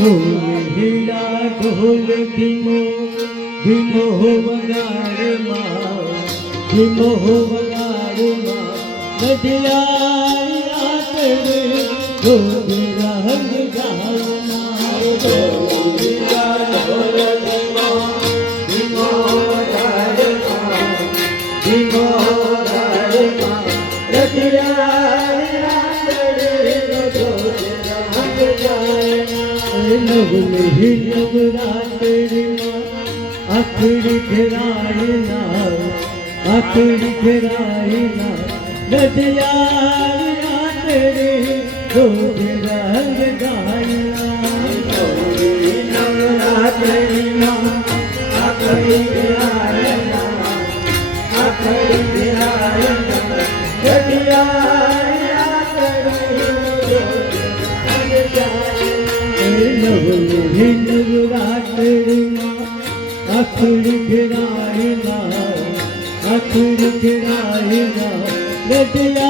हीरा ढोल धीमो धीमो वगाड़ माँ धीमो वगाड़ माँ नदिया तेरे ढोल रंग गाना हीरा ढोल धीमो धीमो वगाड़ माँ धीमो वगाड़ माँ नदिया नवले नवरात्रि आखिरी घेरायना आखिरी घेरायना नदिया तेरे रोज रंग गायना नवरात्रि आखिरी घेरायना आखिरी घेरायना नदिया नवरात्रि आखिरी घेरायना आखिरी घेरायना नदिया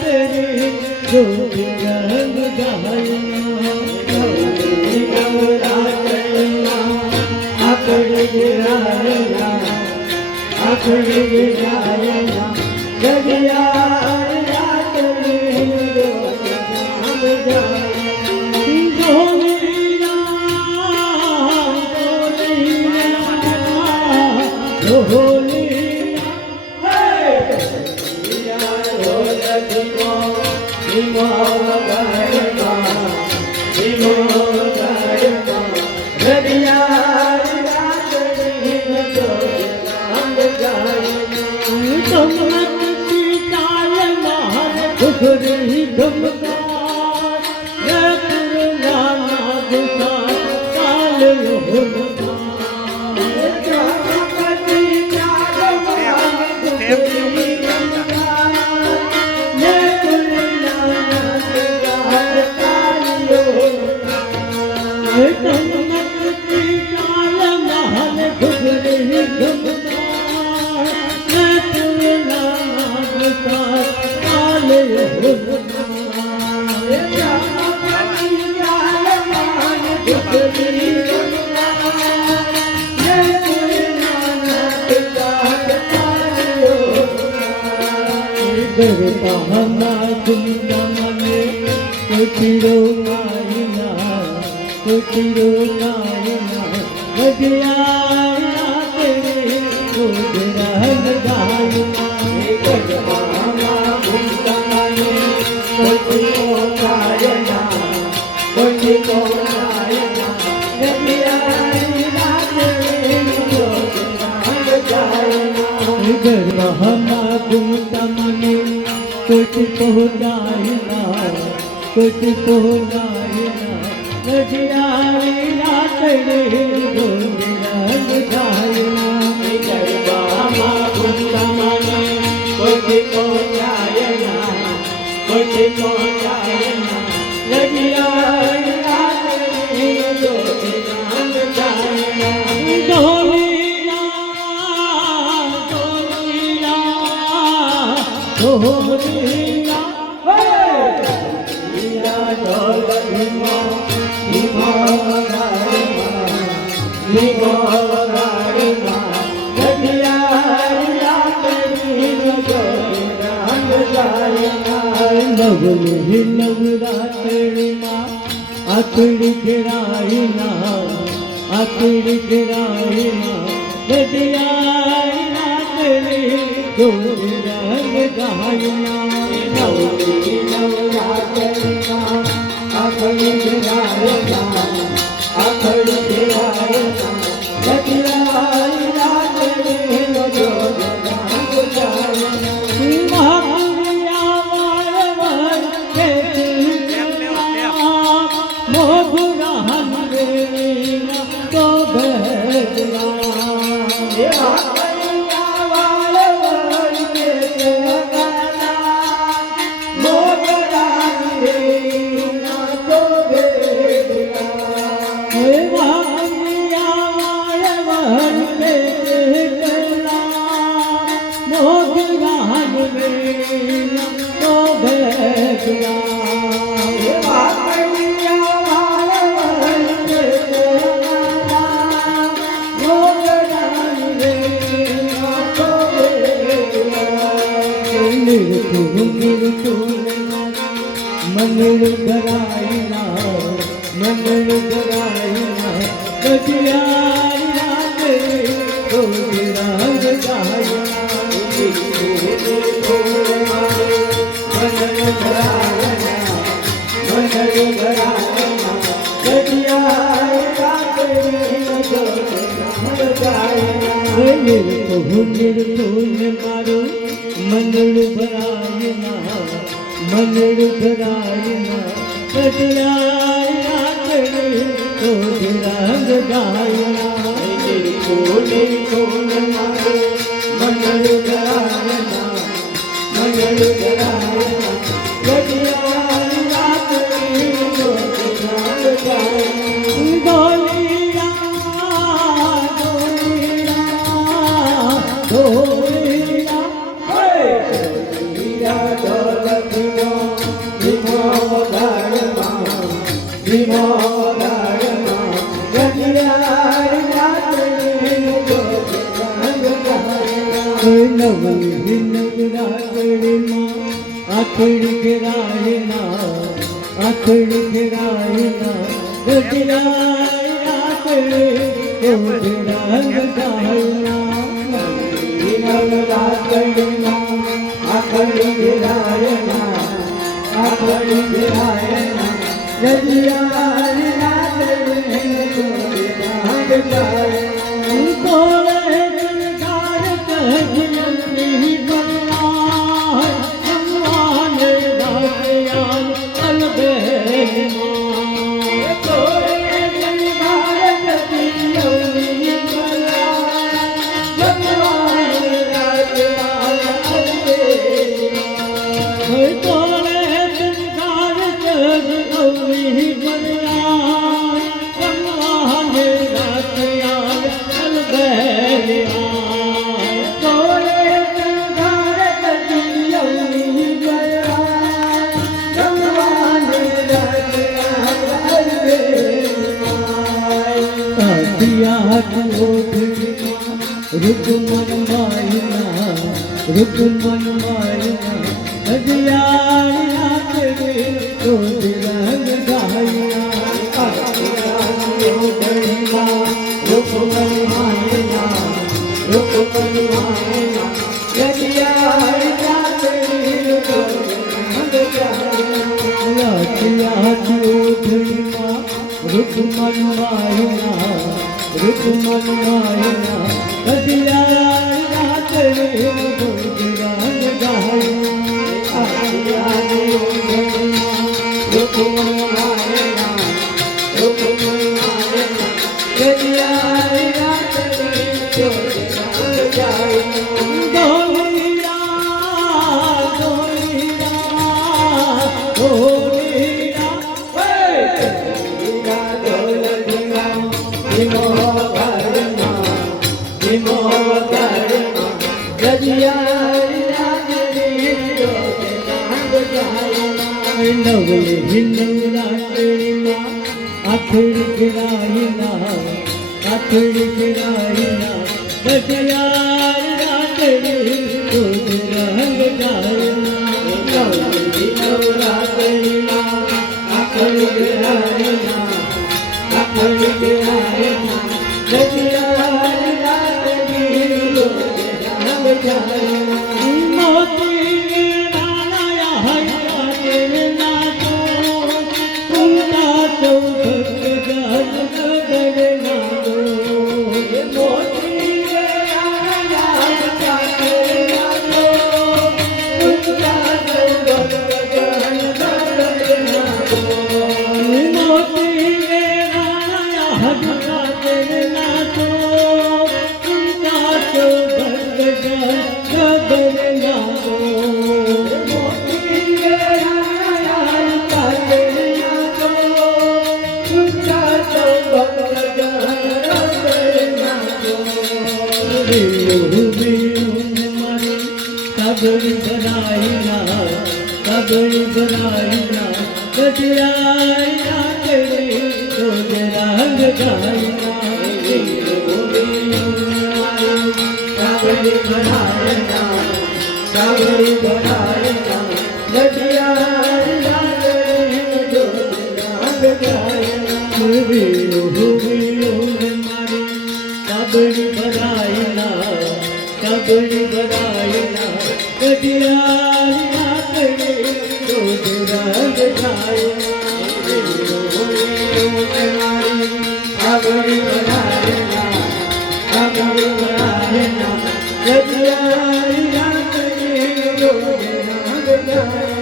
तेरे रोज रंग गायना नवरात्रि आखिरी घेरायना आखिरी घेरायना नदिया तेरे रोज रंग गायना गरबा कुंदा मने कोटिरो गायना कोटिरो गायना नदिया तेरे रोज रंग गायना गरबा कुंदा मने कोटिरो गायना कोटिरो गायना नदिया तेरे रोज रंग गायना गरबा कुंदा मने कुछ तो गायना कुछ तो गायना नदिया तेरे रोज रंग गायना गरबा कुंदा मने कुछ तो गायना कुछ तो गायना नदिया तेरे रोज रंग गायना ढोलिया ढोलिया हीरा ढोल धीमो धीमो वगाड़ धीमो वगाड़ नदिया तेरे रोज रंग गायना नवले नवरात्रि आखिरी घेरायना आखिरी घेरायना नदिया तेरे रोज रंग गायना नवली नवरात्रि आखिरी घेरायना आखिरी घेरायना नदिया तेरे रोज रंग गायना महापुरिया वार के मोगरा हंगेना तो बहरा धरायना मंगल धरायना गजियारी रात तो रंग गायना मंगल धरायना गजियारी रात तो रंग गायना निर्भुन मारो मंगल धरायना मंगल धरायना गजियारी रात तो रंग गायना निर्भुन मारो मंगल धरायना मंगल धरायना गजियारी रात तो रंग गायना डोलिया डोलिया डोलिया डोलिया भीमो धर्मा भीमो धर्मा गजियारी रात तो रंग गायना नवरात्रिमा आखड़ी गिरायना आखड़ी गिरायना गजियारी रात तो रंग गायना नवरात्रिमा आखड़ी गिरायना आखड़ी गिरायना गजियारी रात तो रंग गायना तोरे संगार कहजयंती बल्लाह भगवान दासयाल अलबेमा तोरे संगार कहजयंती बल्लाह भगवान दासयाल अलबेमा तोरे संगार कहजयंती बल्लाह भगवान दासयाल अलबेमा तोरे संगार कहजयंती बल्लाह भगवान दासयाल अलबेमा रुकमन मायना रुकमन मायना गजियारी रात तो रंग गायना रुकमन मायना रुकमन मायना गजियारी रात तो रंग गायना रुकमन मायना रुकमन मायना गजियारी रात तो रंग गायना रुकमन मायना रुकमन मायना गजियारी रात तो रंग गायना डोलिया डोलिया डोलिया डोलिया भीमो धर्मा भीमो धर्मा गजियारी रात तो रंग गायना नवरात्रिमा आखड़ी गिरायना आखड़ी गिरायना गजियारी रात तो रंग गायना नवरात्रिमा आखड़ी गिरायना आखड़ी गिरायना गजियारी रात तो रंग गायना मोती नाया है तेरे नाचो तुमका चौधक जग करे नाचो मोती नाया है तेरे नाचो तुमका चौधक जग करे नाचो मोती नाया है तेरे नाचो तुमका चौधक जग करे नाचो कबड़ी बनाईना कबड़ी बनाईना गजियारी रात तो रंग गायना कबड़ी बनाईना कबड़ी बनाईना गजियारी रात વીરો વીરો મારી કાબડી ભરાયેલા કાબડી ભરાયેલા કડિયારી નાખડે રોજ રાગ થાય વીરો વીરો મારી કાબડી ભરાયેલા કાબડી ભરાયેલા કડિયારી નાખડે રોજ રાગ થાય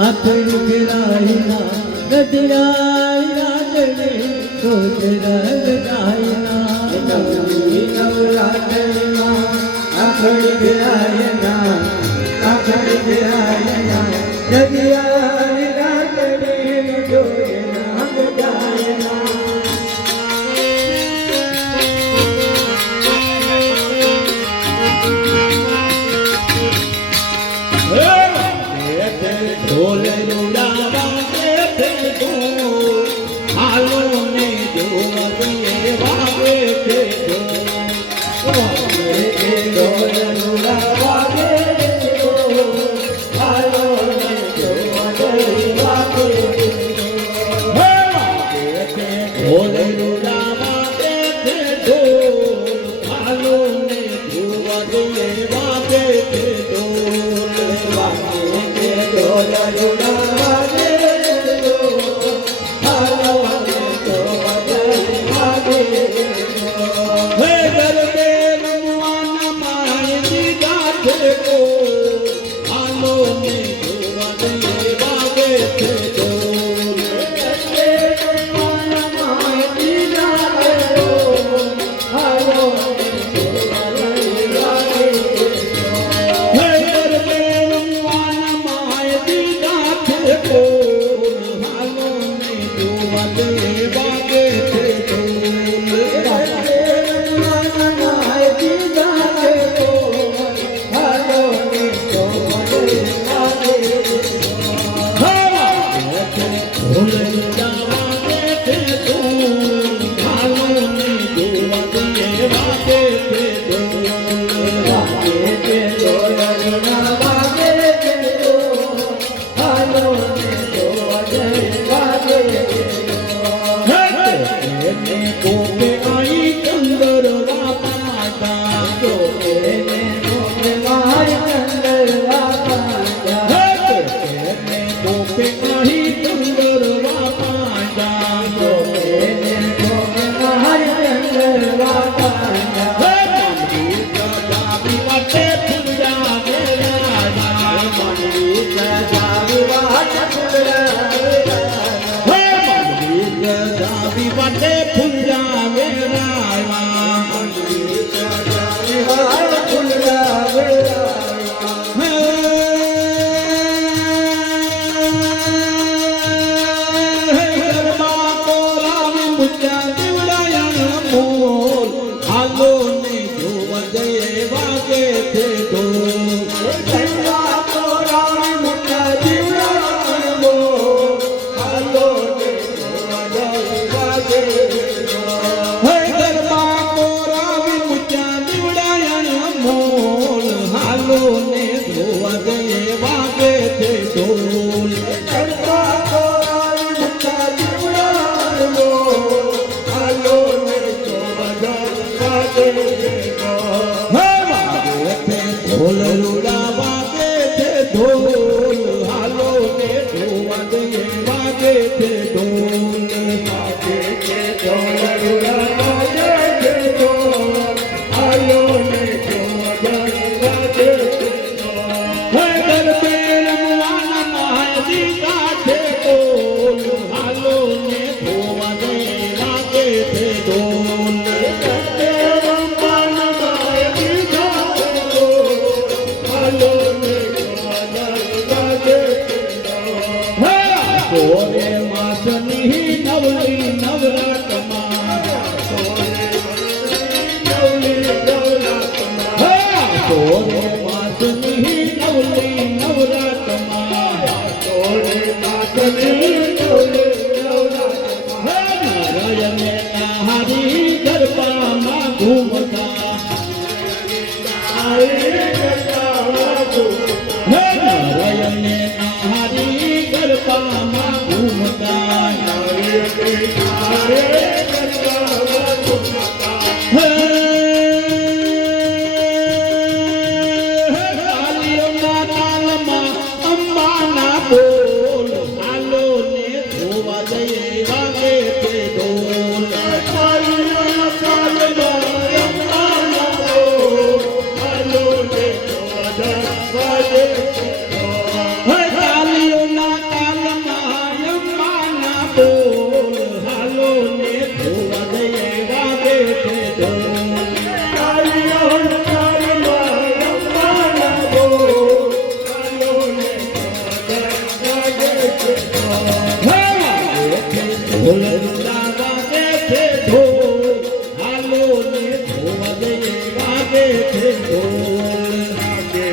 આથડી ફેરાયેલા ગઢિયાઈ રાગડે રોજ રંગ ગાયના નવરાત્રિમાં આથડી ફેરાયેલા ગઢિયાઈ રાગડે રોજ રંગ ગાયના ઢોલ રૂડાવા કે તો હાલો ને જોવા વાગે છે ઢોલ રૂડાવા કે તો હાલો ને જોવા વાગે ઢોલ રૂડાવા કે તો હાલો ને જોવા વાગે છે ઘૂમતા હે નારાયણને નારી ગરબામાં ઘૂમતા હે તાલીઓના તાલમાં અંબાના બોલ હાલો ને ધોવા જઈએ વાગે તે ઢોલ તાલીઓના તાલમાં અંબાના બોલ હાલો ને ધોવા વાગે હે તાલીઓના તાલમાં અંબાના બોલ હાલો ને ધોવા જઈએ વાગે તે ઢોલ તાલીઓના તાલમાં અંબાના બોલ હાલો ને ઢોલ વાગે છે ઢોલ હાલો ને ધોવા જઈએ વાગે છે ઢોલ વાગે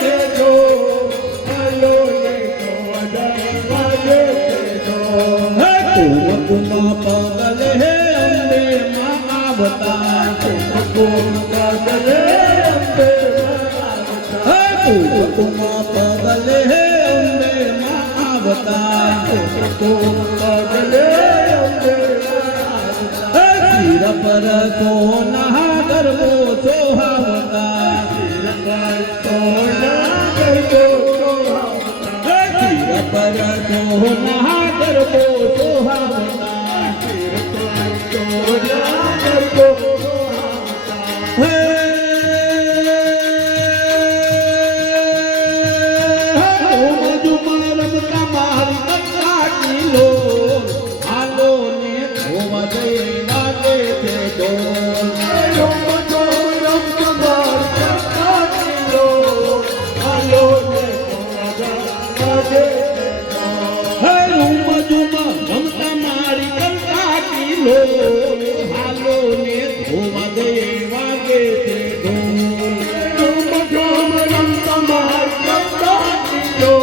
છે ઢોલ હાલો ને ધોવા જઈએ વાગે છે ઢોલ હે કુમકુમ પગલ હે અંબે માં આવતા કુમકુમ પગલ હે અંબે માં આવતા હે કુમકુમ પગલ હે અંબે માં આવતા કુમકુમ પગલ હે અંબે માં આવતા હે શિર પર સોના ગરબો સોહાવતા શિર પર સોના ગરબો સોહાવતા હે શિર પર સોના ગરબો સોહાવતા શિર પર સોના ગરબો સોહાવતા હે રમતા મારી કટાટી લો હાલો ને ધોવા જઈએ વાગે છે ઢોલ રમતા મારી કટાટી લો હાલો ને ધોવા જઈએ હે રૂમ ઝુમા રમતા મારી કટાટી લો હાલો ને ધોવા જઈએ વાગે છે ઢોલ રમતા મારી કટાટી લો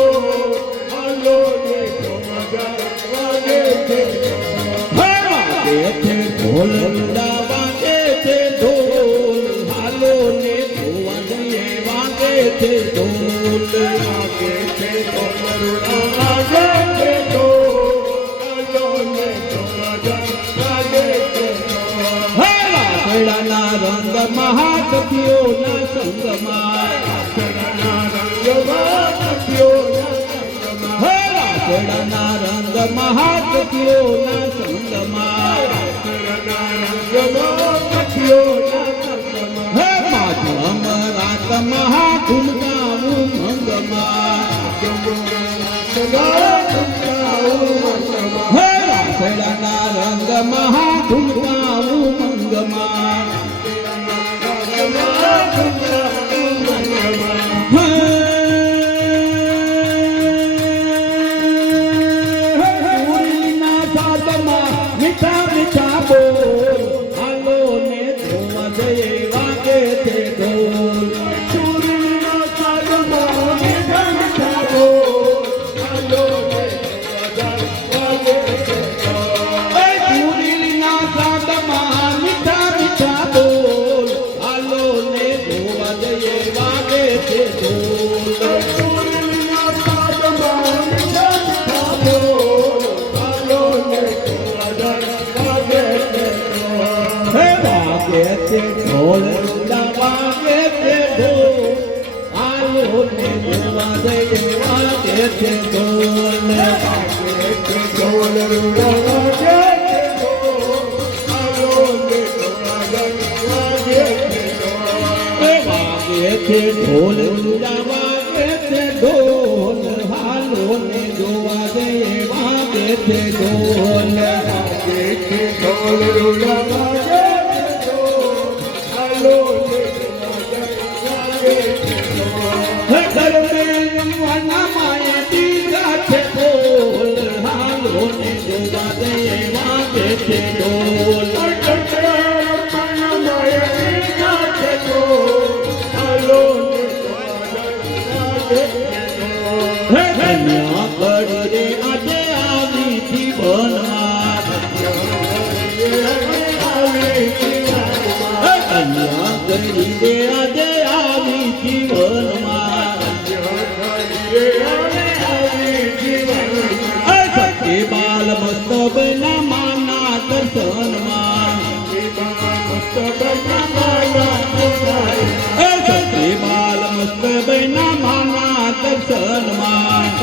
ઢોલ વાગે છે ઢોલ હાલો ને ધોવા જઈએ વાગે છે ઢોલ વાગે છે ઢોલ વાગે છે ઢોલ હાલો ને ધોવા જઈએ વાગે છે હે વાસળાના રંગ મહાકથીઓના સંગમાં વાસળાના રંગ મહાકથીઓના સંગમાં હે માધવમ રાત મહાઘુમકાવું મંગમાં હે વાસળાના રંગ મહાઘુમકાવું મંગમાં મીઠા મીઠા બોલ હાલો ને ધોવા જઈએ વાગે છે ઢોલ ચૂરીના સાગમાં મીઠા મીઠા બોલ હાલો ને ધોવા વાગે છે ઢોલ ચૂરીના સાગમાં મીઠા મીઠા બોલ હાલો ને ધોવા જઈએ વાગે છે ઢોલ ચૂરીના સાગમાં મીઠા મીઠા બોલ હાલો ને વાગે છે ઢોલ વાગે છે ઢોલ હાલો ને ધોવા જઈએ વાગે છે ઢોલ વાગે છે ઢોલ વાગે છે ઢોલ હાલો ને ધોવા જઈએ વાગે છે ઢોલ વાગે છે ઢોલ વાગે છે ઢોલ હાલો ને ધોવા જઈએ વાગે છે ઢોલ વાગે છે ઢોલ વાગે ઘર મેં રમવાના માયા દીધા છે ઢોલ હાલો ને ધોવા જઈએ વાગે છે ઢોલ રમવાના માયા દીધા છે ઢોલ હાલો ને ધોવા જઈએ વાગે છે ઢોલ કડી રે આજે આવી થી બનવા કરી દે આજે આવી જીવનમાં સખી બાલ મસ્ત બના માના દર્શનમાં સખી બાલ મસ્ત બના માના દર્શનમાં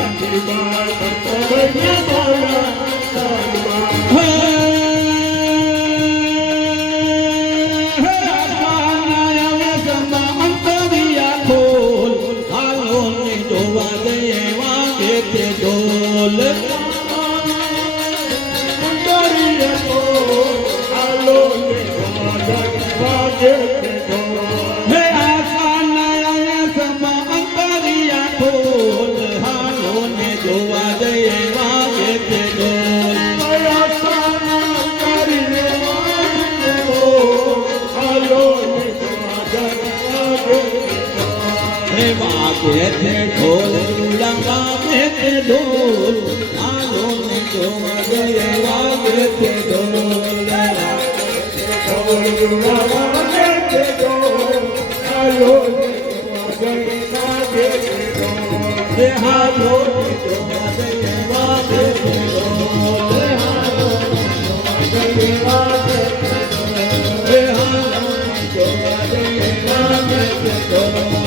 અંતરિયા ખોલ હાલો ને જોવા દઈએ વાગે તે ઢોલ હે આસાના સમા અંતરિયા ખોલ હાલો ને જોવા દઈએ વાગે તે ઢોલ હે વાગે તે ઢોલ વાગે તે ઢોલ હાલો ને જોવા દઈએ વાગે તે ઢોલ હે હાલો ને જોવા દઈએ વાગે તે ઢોલ હે હાલો ને જોવા દઈએ વાગે તે ઢોલ